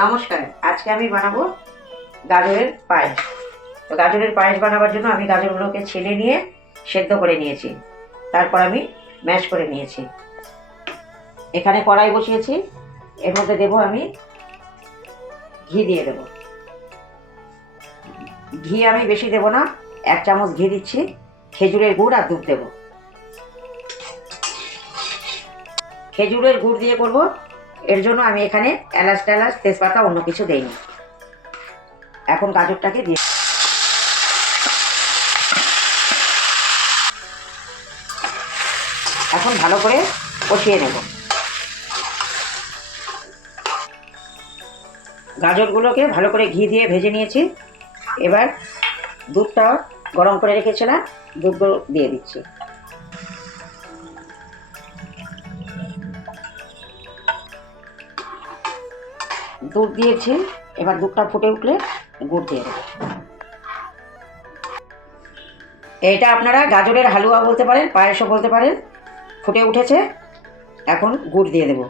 নমস্কার, আজকে আমি বানাবো গাজরের পায়েস। তো গাজরের পায়েস বানাবার জন্য আমি গাজরগুলোকে ছেলে নিয়ে সেদ্ধ করে নিয়েছি। তারপর আমি ম্যাশ করে নিয়েছি। এখানে কড়াই বসিয়েছি, এর মধ্যে দেবো আমি ঘি দিয়ে দেবো। ঘি আমি বেশি দেবো না, 1 চামচ ঘি দিচ্ছি। খেজুরের গুড় আর দুধ দেবো। খেজুরের গুড় দিয়ে করব, এর জন্য আমি এখানে এলাচ টেলাচ তেজপাতা অন্য কিছু দেইনি। এখন গাজরটাকে দিয়ে এখন ভালো করে কষিয়ে নেব। গাজরগুলোকে ভালো করে ঘি দিয়ে ভেজে নিয়েছি। এবার দুধটা গরম করে রেখেছিলাম, দুধগুলো দিয়ে দিচ্ছি। দুধ দিয়েছি, এবার দুধটা ফুটে উঠলে গুড় দিয়ে দেবো। এটা আপনারা গাজরের হালুয়া বলতে পারেন, পায়েসও বলতে পারেন। ফুটে উঠেছে, এখন গুড় দিয়ে দেব।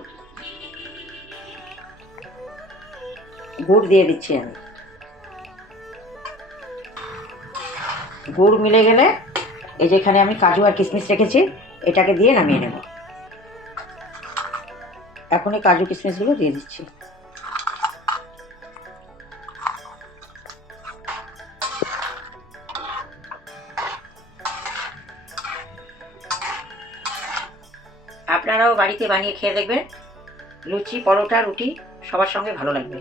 গুড় দিয়ে দিচ্ছি আমি। গুড় মিলে গেলে এই যে এখানে আমি কাজু আর কিশমিশ রেখেছি, এটাকে দিয়ে নামিয়ে নেব। এখন এই কাজু কিশমিশগুলো দিয়ে দিচ্ছি। আপনারাও বাড়িতে বানিয়ে খেয়ে দেখবেন, লুচি, পরোটা, রুটি সবার সঙ্গে ভালো লাগবে।